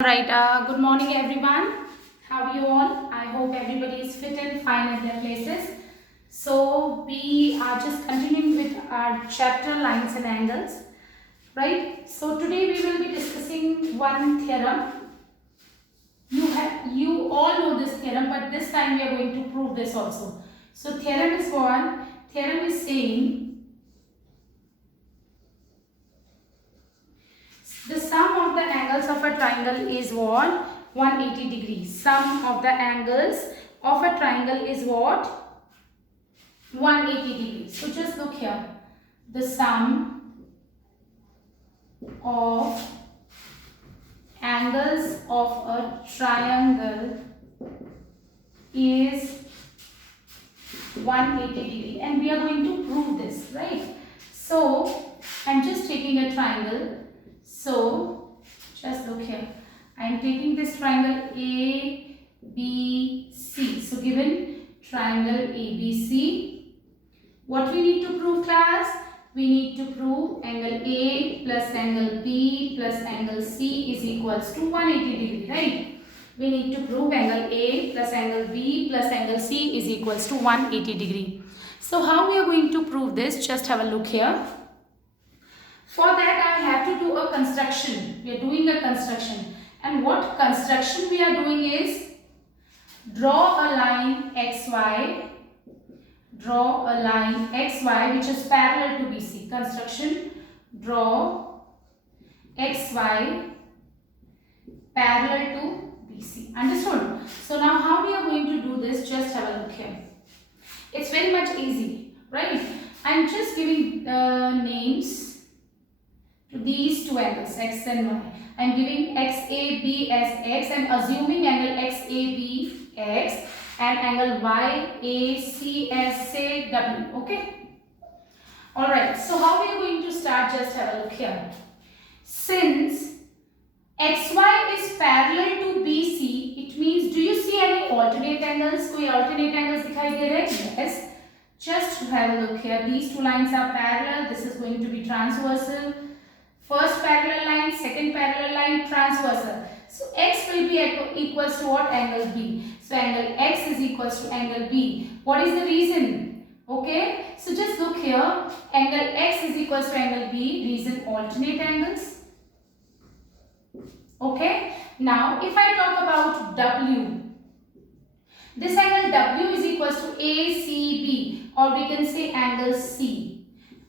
Right, good morning everyone. How are you all? I hope everybody is fit and fine at their places. So we are just continuing with our chapter lines and angles, right? So today we will be discussing one theorem. You all know this theorem, but this time we are going to prove this also. So theorem is one. Theorem is saying the sum of the angles of a triangle is what? 180 degrees. Sum of the angles of a triangle is what? 180 degrees. So just look here. The sum of angles of a triangle is 180 degree, and we are going to prove this, right? So I'm just taking a triangle. So just look here. I am taking this triangle ABC. So given triangle ABC, what we need to prove, class? We need to prove angle A plus angle B plus angle C is equals to 180 degree, right? We need to prove angle A plus angle B plus angle C is equals to 180 degree. So how we are going to prove this? Just have a look here. For that I have to do a construction. We are doing a construction. And what construction we are doing is draw a line XY. Draw a line XY which is parallel to BC. Construction. Draw XY parallel to BC. Understood? So now how we are going to do this? Just have a look here. It's very much easy, right? I'm just giving names to these two angles X and Y. I am giving XAB as X. I am assuming angle XAB X and angle YAC as say W. Okay. Alright. So how we are going to start? Just have a look here. Since XY is parallel to BC, it means, do you see any alternate angles? कोई alternate angles दिखाई दे रहे हैं? Yes. Just have a look here. These two lines are parallel. This is going to be transversal. First parallel line, second parallel line, transversal. So x will be equals to what? Angle B. So angle x is equals to angle B. What is the reason? Okay. So just look here. Angle x is equals to angle B. Reason alternate angles. Okay. Now if I talk about W, this angle W is equals to ACB, or we can say angle C.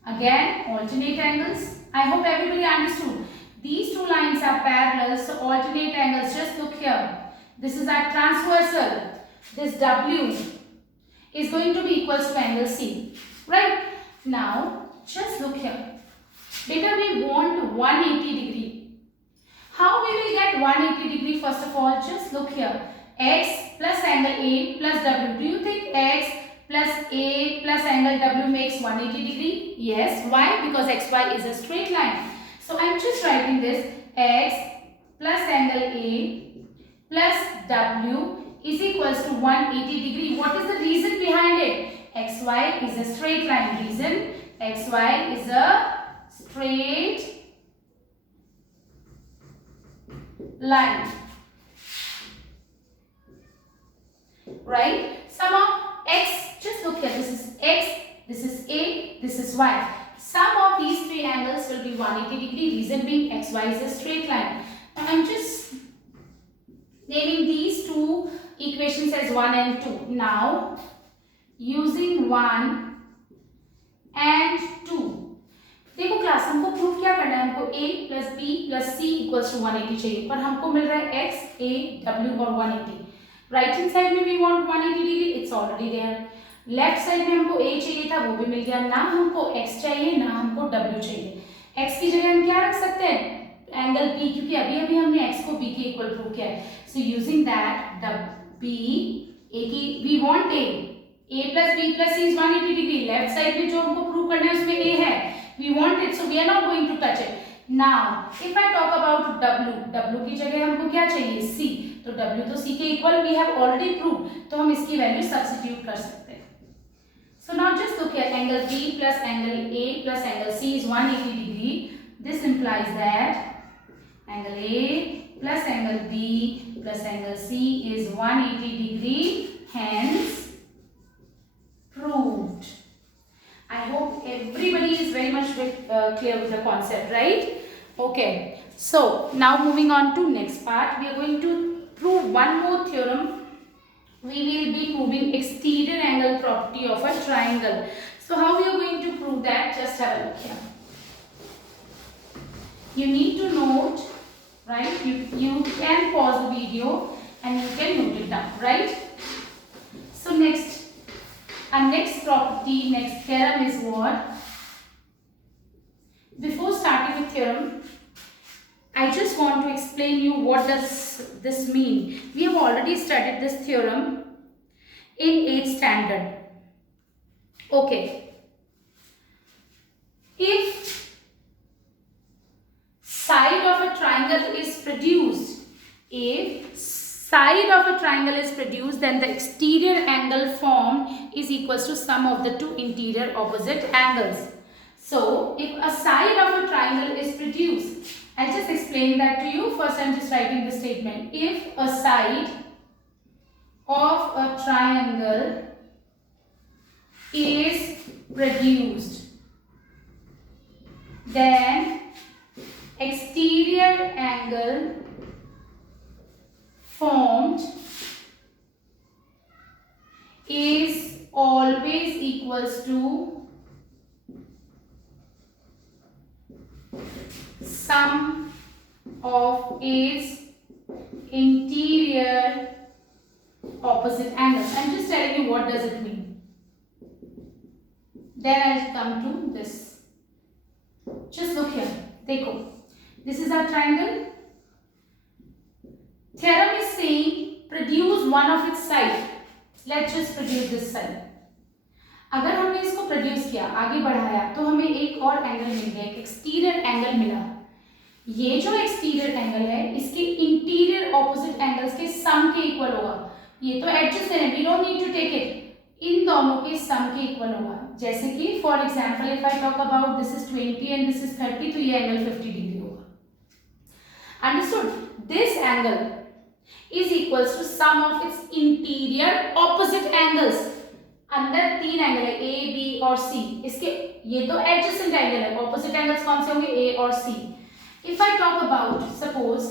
Again, alternate angles. I hope everybody understood. These two lines are parallel, so alternate angles. Just look here. This is our transversal. This W is going to be equals to angle C. Right? Now, just look here. Beta, we want 180 degree. How we will get 180 degree? First of all, just look here. X plus angle A plus W. Do you think X plus A plus angle W makes 180 degree? Yes. Why? Because XY is a straight line. So I am just writing this X plus angle A plus W is equals to 180 degree. What is the reason behind it? XY is a straight line. Reason? XY is a straight line. Right? Sum of X. Just look here, this is X, this is A, this is Y. Sum of these three angles will be 180 degree, reason being XY is a straight line. Now I am just naming these two equations as 1 and 2. Now using 1 and 2. देखो class, हमको proof क्या करना है? हमको A plus B plus C equals to 180 चाहिए, पर हमको मिल रहा है X, A, W और 180. राइट हैंड साइड में we want 180 degree, it's already there. Left side में हमको A चाहिए था, वो भी मिल गया. ना हमको X चाहिए, ना हमको W चाहिए. X की जगह हम क्या रख सकते हैं? एंगल B, क्योंकि अभी अभी हमने X को B के इक्वल प्रूव किया है. So using that B, A की we want A plus B plus C is 180 degree. Left side में जो हमको प्रूव करना है उसमें A है. We want it, so we are not going to touch it. Now if I talk about W की जगह हमको क्या चाहिए? C. तो W तो C के equal we have already prove, तो हम इसकी वैल्यू सब्स्टिट्यूट कर सकते हैं. So now just look at angle B plus angle A plus angle C is 180 degree. This implies that angle A plus angle B plus angle C is 180 degree, hence proved. I hope everybody is very much clear with the concept, right? Okay, so now moving on to next part, we are going to prove one more theorem. We will be proving exterior angle property of a triangle. So how we are going to prove that? Just have a look here. You need to note, right? You can pause the video and you can note it down, right? So our next property, next theorem is what? Before starting with theorem, I just want to explain you what does this mean. We have already studied this theorem in 8th standard. Okay. If side of a triangle is produced, then the exterior angle formed is equals to sum of the two interior opposite angles. So, if a side of a triangle is produced, I'll just explain that to you. First, I'm just writing the statement. If a side of a triangle is produced, then exterior angle formed is always equals to sum of its interior opposite angles. I'm just telling you what does it mean. Then I'll come to this. Just look here. Dekho. This is our triangle. Theorem is saying produce one of its side. Let's just produce this side. अगर हमने इसको produce किया, आगे बढ़ाया, तो हमें एक और एंगल मिल गया, एक एक्सटीरियर एंगल मिला. ये जो एक्सटीरियर एंगल है, इसके इंटीरियर ऑपोजिट एंगल्स के सम के इक्वल होगा. ये तो एडजस्ट है, we don't need to take it. इन दोनों के सम के इक्वल होगा. जैसे कि for example if I talk about this is 20 and this is 30, तो ये एंगल 50 डिग्री होगा. Understood? This angle is equals to sum of its interior opposite angles. अंदर तीन एंगल है A, B और C. इसके ये तो adjacent एंगल है. ऑपोजिट एंगल्स कौन से होंगे? A और C. If I talk about suppose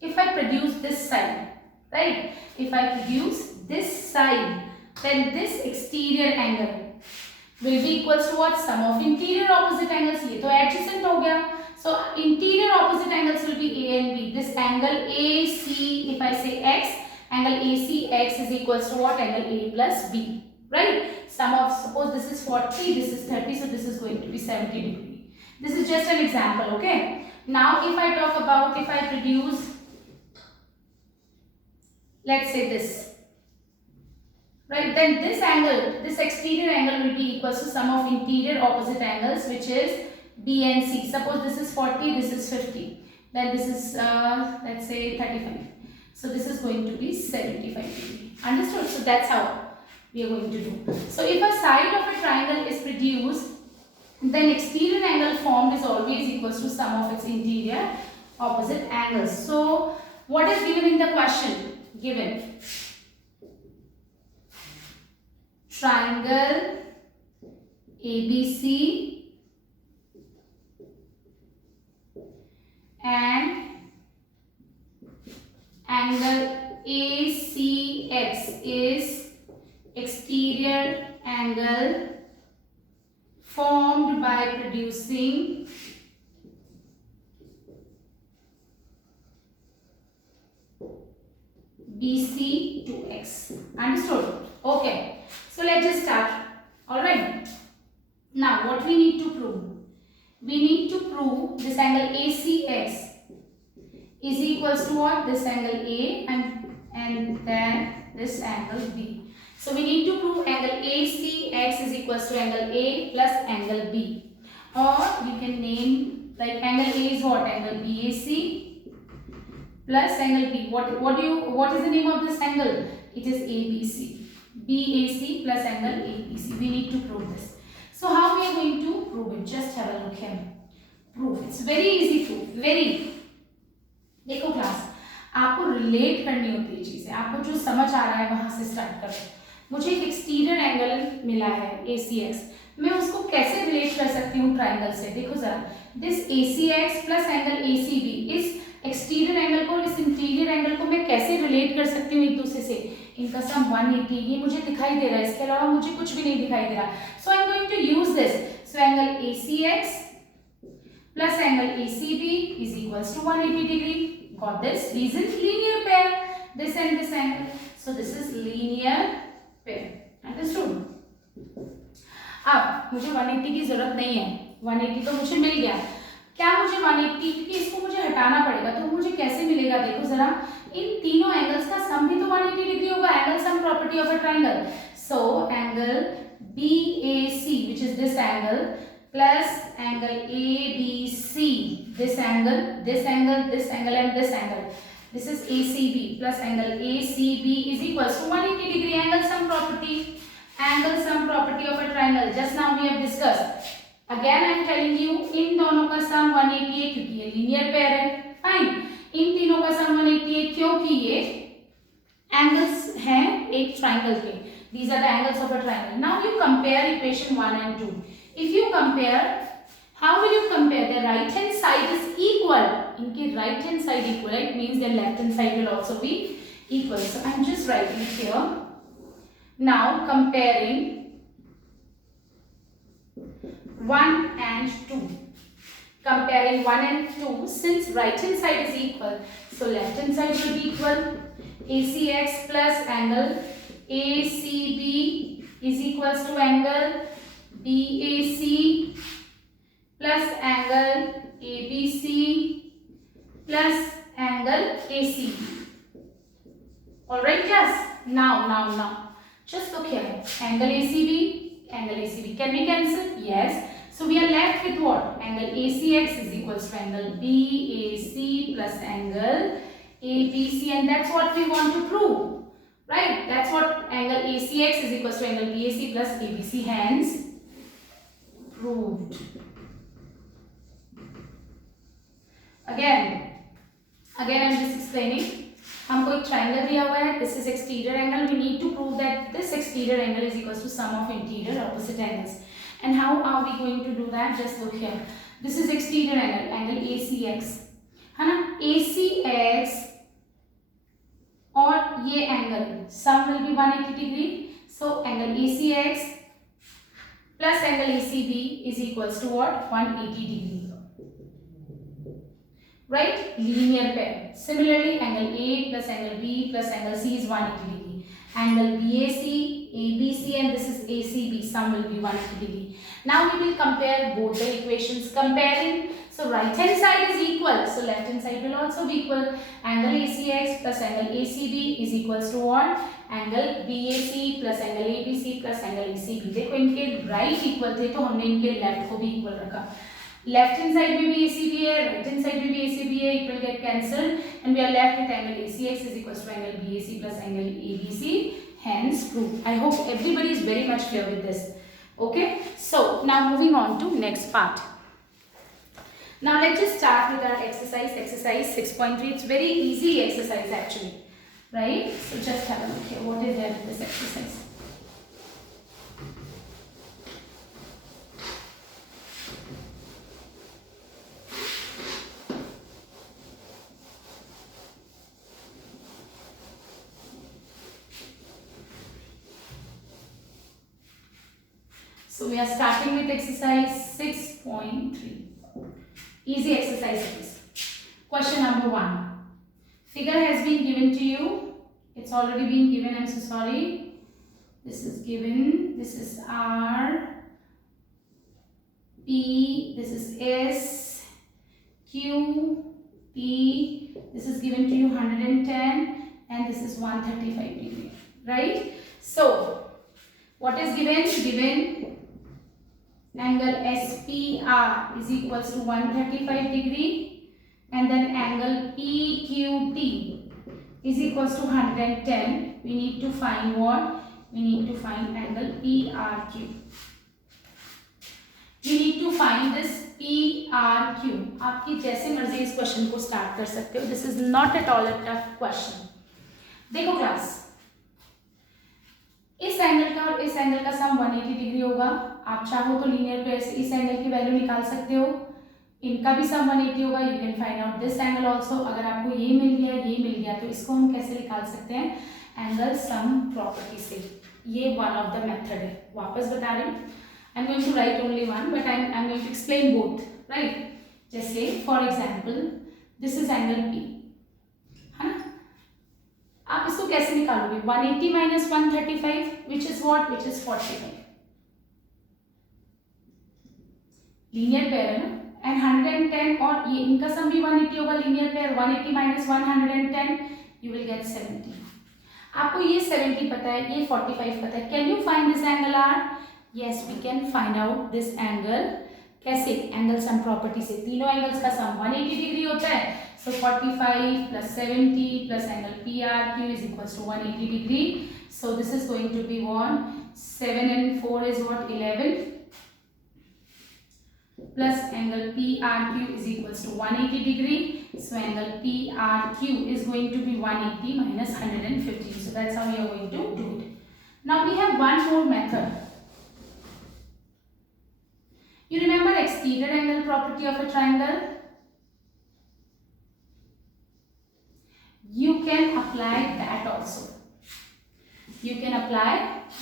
if I produce this side, right? If I produce this side, then this exterior angle will be equals to what? Sum of interior opposite angles. ये तो adjacent हो गया. So interior opposite angles will be A and B. This angle AC, if I say X, angle ACX is equals to what? Angle A plus B, right? Sum of, suppose this is 40, this is 30, so this is going to be 70 degree. This is just an example, okay? Now if I talk about, if I produce, let's say this, right? Then this angle, this exterior angle will be equals to sum of interior opposite angles, which is B and C. Suppose this is 40, this is 50. Then this is, let's say 35. So this is going to be 75 degree. Understood? So that's how we are going to do. So if a side of a triangle is produced, then exterior angle formed is always equals to sum of its interior opposite angles. So what is given in the question? Given triangle ABC and angle ACX is exterior angle formed by producing BC to X. Understood? Okay. So let's just start. Alright. Now what we need to prove? We need to prove this angle ACX is equals to what? This angle A and then this angle B. So we need to prove angle ACX is equals to angle A plus angle B. Or you can name like angle A is what? Angle BAC plus angle B. What is the name of this angle? It is ABC. BAC plus angle ABC. We need to prove this. So how we are going to prove it? Just have a look here. Proof. It's very easy proof. Very. देखो class, आपको relate करनी होती है चीजें, आपको जो समझ आ रहा है वहां से स्टार्ट करो। मुझे एक एक्सटीरियर एंगल मिला है ACX, मैं उसको कैसे रिलेट कर सकती हूँ ट्राइंगल से? देखो जरा, this ACX plus angle ACB, इस एक्सटीरियर एंगल को इस इंटीरियर एंगल को मैं कैसे रिलेट कर सकती हूँ एक दूसरे से? इनका सम 180, ये मुझे दिखाई दे रहा है, इसके अलावा मुझे कुछ भी नहीं दिखाई दे रहा। So I am going to use this. So angle ACX plus angle ACB is equals to 180 degree. Got this? Reason? Linear pair. This and this angle. So this is linear pair. Understood? अब मुझे 180 की जरूरत नहीं है, 180 तो मुझे मिल गया। क्या मुझे 180, क्योंकि इसको मुझे हटाना पड़ेगा, तो मुझे कैसे मिलेगा? देखो जरा, इन तीनों एंगल्स का सम भी तो 180 डिग्री होगा। Angle sum property of a triangle. So angle BAC, which is this angle, plus angle ABC, this angle, this angle, this angle and this angle, this is ACB plus angle ACB is equals to 180 degree. Angle sum property, angle sum property of a triangle just now we have discussed. Again I am telling you, इन दोनों का सम 180 है क्योंकि ये linear pair है। Fine, इन तीनों का सम 180 है क्योंकि ये एंगल्स हैं एक ट्राइंगल के। These are the angles of a triangle. Now you compare equation 1 and 2. If you compare, how will you compare? The right hand side is equal. इनकी right hand side equal, it means the left hand side will also be equal. So I am just writing it here. Now comparing 1 and 2. Comparing 1 and 2, since right hand side is equal, so left hand side will be equal. ACX plus angle ACB is equals to angle BAC plus angle ABC plus angle ACB. Alright class? Now. Just look here. Angle ACB can be cancelled? Yes. So we are left with what? Angle ACX is equals to angle BAC plus angle ABC, and that's what we want to prove. Right? That's what angle ACX is equals to angle BAC plus ABC, hence proved. Again I'm just explaining. हमको एक triangle दिया हुआ है, this is exterior angle. We need to prove that this exterior angle is equals to sum of interior opposite angles. And how are we going to do that? Just look here. This is exterior angle, angle ACX, है ना? ACX और ये angle sum will be 180 degree. So angle ACX plus angle ACB is equals to what? 180 degree. Right? Linear pair. Similarly angle A plus angle B plus angle C is 180 degree. Angle BAC, ABC and this is ACB, sum will be 180 degree. Now we will compare both the equations. Comparing, so right hand side is equal, so left hand side will also be equal. Angle ACX plus angle ACB is equals to what? Angle BAC plus angle ABC plus angle ACB. देखो इनके right equal थे तो हमने इनके left को भी equal रखा. Left hand side में भी ACB है, right hand side में भी ACB है, it will get cancelled and we are left with angle ACX is equals to angle BAC plus angle ABC, hence proof. I hope everybody is very much clear with this. Okay, so now moving on to next part. Now let's just start with our exercise 6.3. It's very easy exercise actually, right? So just have a look here. What is there with this exercise? So we are starting with exercise 6.3. Easy exercise it is. Question number 1. Figure has been given to you. It's already been given. I'm so sorry. This is given. This is R, P. This is S, Q, P. This is given to you 110, and this is 135 degree. Right? So what is given? Given angle SPR is equals to 135 degree and then angle PQT is equals to 110. We need to find what? We need to find angle PRQ. You need to find this PRQ. आपकी जैसे मर्जी इस question को start कर सकते हो. This is not at all a tough question. देखो class, इस एंगल का और इस एंगल का सम 180 डिग्री होगा. आप चाहो तो लीनियर पेयर से इस एंगल की वैल्यू निकाल सकते हो. इनका भी सम 180 होगा. You can find out this angle also. अगर आपको ये मिल गया तो इसको हम कैसे निकाल सकते हैं? एंगल सम प्रॉपर्टी से. ये वन ऑफ द मेथड है. वापस बता रही हूँ. I am going to write only one, but I am going to explain both. Right, जैसे for example this is angle P, है ना. आप इसको कैसे निकालोगे? 180 minus 135 which is what? Which is 45. Linear pair है ना. एंड 110 और ये इनका सम भी 180 होगा. Linear pair 180 minus 110 you will get 70. आपको ये 70 पता है, ये 45 पता है. Can you find this angle R? Yes, we can find out this angle. कैसे? एंगल सम प्रॉपर्टी से. तीनों एंगल्स का सम 180 डिग्री होता है. So 45 plus 70 plus angle PRQ is equals to 180 degree. So this is going to be 1. 7 and 4 is what? 11. Plus angle PRQ is equals to 180 degree. So angle PRQ is going to be 180 minus 115. So that's how we are going to do it. Now we have one more method. You remember exterior angle property of a triangle? You can apply that also. You can apply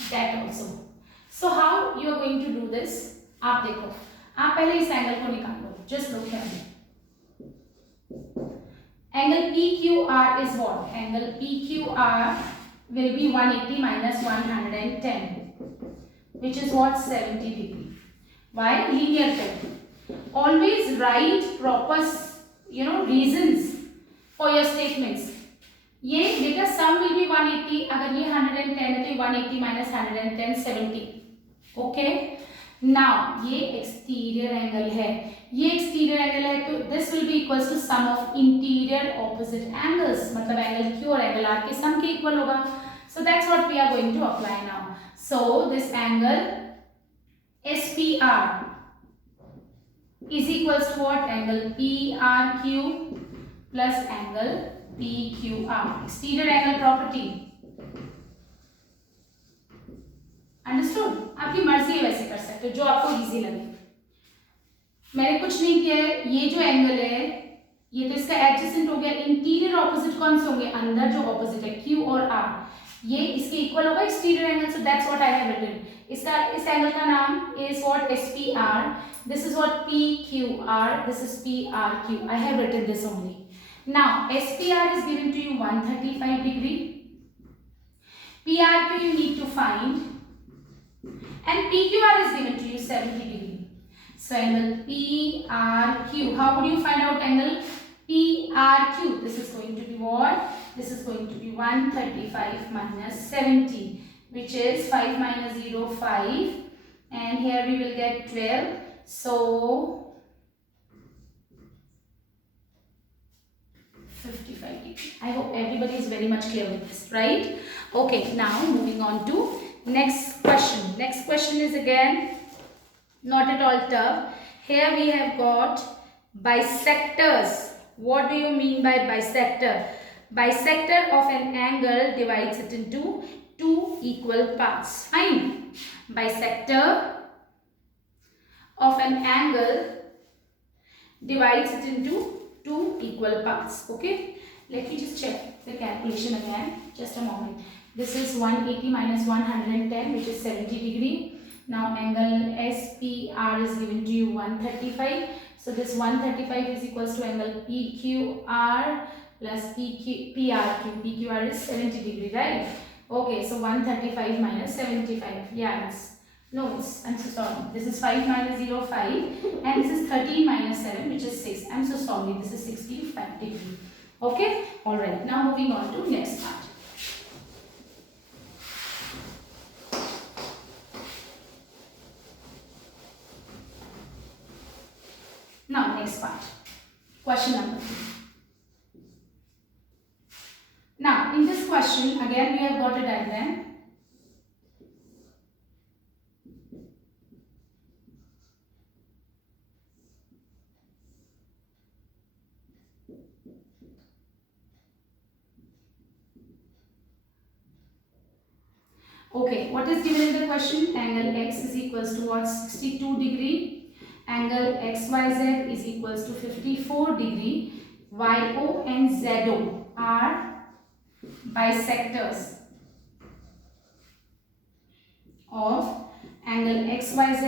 that also. So how you are going to do this? आप देखो, आप पहले इस angle को निकाल लो. Just look at it. Angle PQR is what? Angle PQR will be 180 minus 110, which is what? 70 degree. Why? Linear pair. Always write proper, reasons for your statements. ये बेटा सम will be 180. अगर ये 110 है तो 180 माइनस 110 70. ओके, नाउ ये exterior angle है. ये exterior angle है तो this will be equals to sum of interior opposite angles. मतलब एंगल क्यू और एंगल आर के सम के इक्वल होगा. So that's what we are going to apply now. So this angle SPR is equals to what? Angle PRQ plus angle PQR. Exterior angle property. Understood? आपकी मर्जी है, वैसे कर सकते हो जो आपको इजी लगे. मैंने कुछ नहीं किया है. ये जो एंगल है ये तो इसका एडजेसेंट हो गया. इंटीरियर ऑपोजिट कौन से होंगे? अंदर जो ऑपोजिट है Q और R, ये इसके इक्वल होगा exterior angle. So that's what I have written. इसका इस एंगल का नाम is what? SPR. This is what? PQR. This is PRQ. I have written this only. Now SPR is given to you 135 degree. PRQ you need to find, and PQR is given to you 70 degree. So angle PRQ. How would you find out angle PRQ? This is going to be what? This is going to be 135 minus 70, which is 5 minus 0 5, and here we will get 12. So 55 degree. I hope everybody is very much clear with this, right? Okay, now moving on to next question. Next question is again not at all tough. Here we have got bisectors. What do you mean by bisector? Bisector of an angle divides it into two equal parts. Fine. Bisector of an angle divides it into two equal parts. Okay, let me just check the calculation again. Just a moment. This is 180 minus 110, which is 70 degree. Now angle SPR is given to you 135. So this 135 is equals to angle PQR plus PRQ. PQR is 70 degree, right? Okay, so 135 minus 75. Yeah, I'm so sorry. This is 5 minus 0, 5, and this is 13 minus 7, which is 6. I'm so sorry. This is 65 degree. Okay, all right. Now moving on to next part. Now next part. Question number 3. Now in this question again we have got a diagram. Okay, what is given in the question? Angle x is equals to what? 62 degree. Angle xyz is equals to 54 degree. YO and ZO are bisectors of angle xyz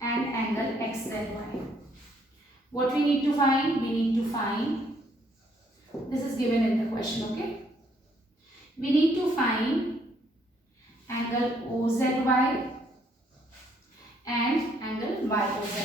and angle xzy. What we need to find? We need to find, this is given in the question, okay? We need to find angle OZY and angle YOZ.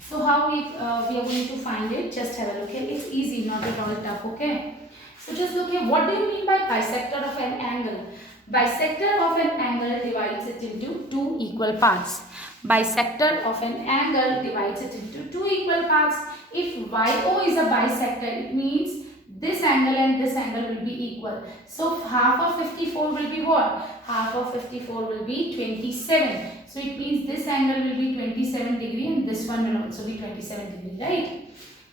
So how we are going to find it? Just have a look here. It's easy, not at all tough, okay? So just look here. What do you mean by bisector of an angle? Bisector of an angle divides it into two equal parts. Bisector of an angle divides it into two equal parts. If YO is a bisector, it means this angle and this angle will be equal. So half of 54 will be what? Half of 54 will be 27. So it means this angle will be 27 degree and this one will also be 27 degree, right?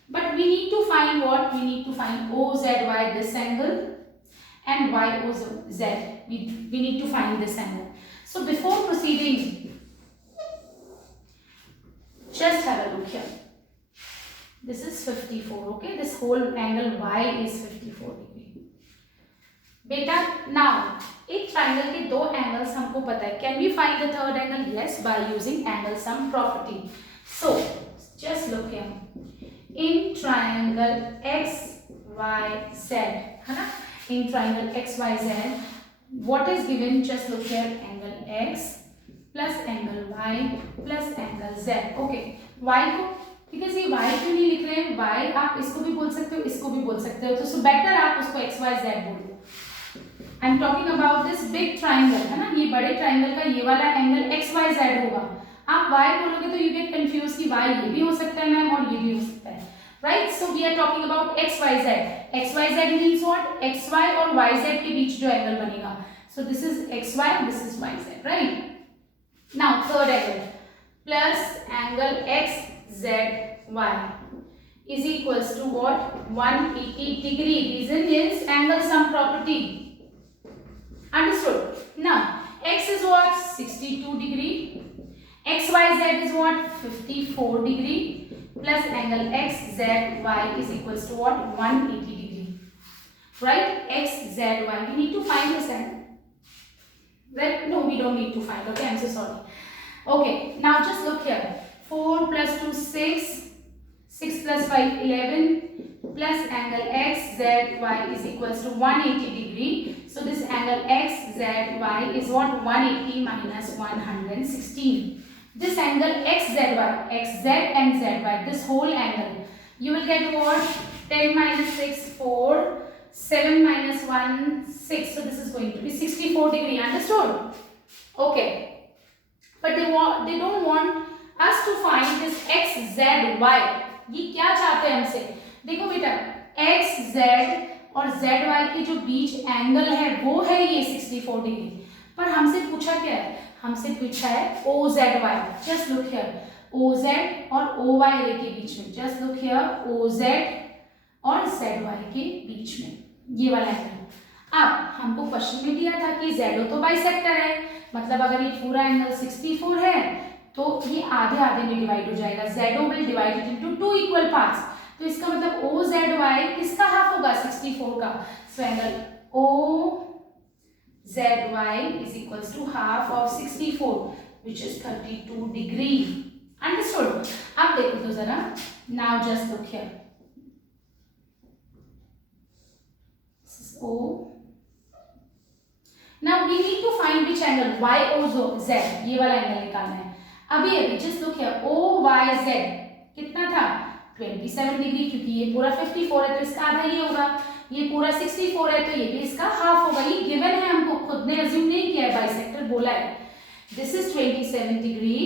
But we need to find what? We need to find OZY, this angle, and YOZ. We need to find this angle. So before proceeding, just have a look here. This is 54, okay? This whole angle Y is 54 degree. बेटा, now एक triangle के दो angles हमको पता है. Can we find the third angle? Yes, by using angle sum property. So just look here. In triangle XYZ, है ना? In triangle XYZ, what is given? Just look here. Angle X plus angle Y plus angle Z. Okay. Y को, ठीक है जी, y क्यों नहीं लिख रहे हैं? y आप इसको भी बोल सकते हो, इसको भी बोल सकते हो, तो सो बेटर आप उसको xyz बोलो. I am talking about this big triangle, है ना? ये बड़े ट्राइंगल का ये वाला एंगल xyz होगा. आप y बोलोगे तो यू गेट कंफ्यूज कि y ये भी हो सकता है मैम और ये भी हो सकता है, right? So we are talking about xyz. xyz means what? xy और yz के बीच जो एंगल बनेगा. So this is xy, this is yz, right? Now third angle plus angle XZY is equals to what? 180 degree. Reason is angle sum property. Understood? Now X is what? 62 degree. XYZ is what? 54 degree plus angle XZY is equals to what? 180 degree. Right? XZY. We need to find this angle. Well, no, we don't need to find. Okay, I'm so sorry. Okay, now just look here. 4 plus 2 6, 6 plus 5 11 plus angle XZY is equals to 180 degree. So this angle XZY is what? 180 minus 116. This angle XZY, XZ and ZY, this whole angle, you will get what? 10 minus 6 4, 7 minus 1 6. So this is going to be 64 degree. Understood? Okay. But they don't want us to find this XZY. ये क्या चाहते हैं हमसे? देखो बेटा, XZ और ZY के जो बीच एंगल है वो है ये 64 डिग्री. पर हमसे पूछा क्या है? हमसे पूछा है OZY. Just look here. OZ और OY रे के बीच में. Just look here. OZ और ZY के बीच में ये वाला एंगल. अब हमको क्वेश्चन में दिया था कि ZO तो बाइसेक्टर है, मतलब अगर ये पूरा एंगल 64 है तो ये आधे आधे में डिवाइड हो जाएगा. ZO will divide it into two equal parts. तो इसका मतलब OZY किसका हाफ होगा? 64 का. So angle OZY is equals to half of 64 which is 32 degree. Understood? अब देखो तो जरा. Now just look here. This is O. Now we need to find which angle? YOZ. ये वाला एंगल निकालना है. अभी just look here. OYZ कितना था? 27 डिग्री, क्योंकि ये पूरा 54 है तो इसका आधा ये होगा. ये पूरा 64 है तो ये भी इसका हाफ होगा. ये गिवन है, हमको खुद ने अज्यूम नहीं किया है, बाइसेक्टर बोला है. This is 27 degree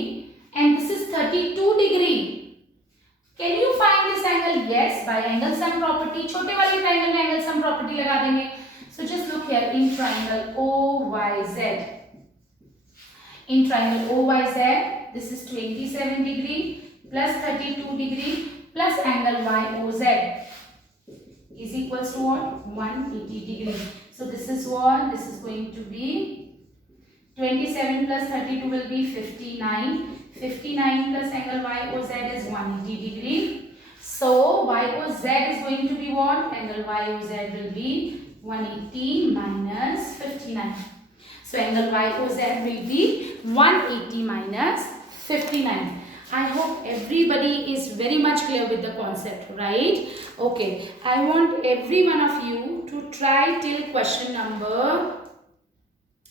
and this is 32 degree. Can you find this angle? Yes, by angle sum property. छोटे वाले ट्रायंगल में angle sum property लगा देंगे. So just look here. In triangle OYZ. In triangle OYZ, this is 27 degree plus 32 degree plus angle YOZ is equals to what? 180 degree. So this is what? This is going to be 27 plus 32 will be 59. 59 plus angle YOZ is 180 degree. So YOZ is going to be what? Angle YOZ will be 180 minus 59. So angle YOZ will be 180 minus 59. I hope everybody is very much clear with the concept, right? Okay, I want every one of you to try till question number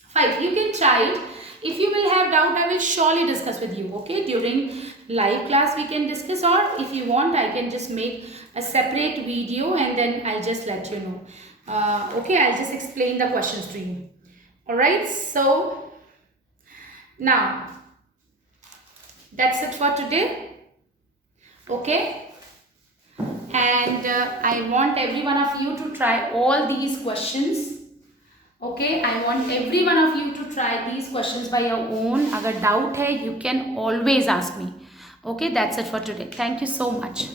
5. You can try it. If you will have doubt, I will surely discuss with you. Okay, during live class we can discuss, or if you want, I can just make a separate video and then I'll just let you know. Okay, I'll just explain the questions to you. Alright, so now that's it for today. Okay, and I want every one of you to try all these questions. Okay, I want every one of you to try these questions by your own. Agar doubt hai, you can always ask me. Okay, that's it for today. Thank you so much.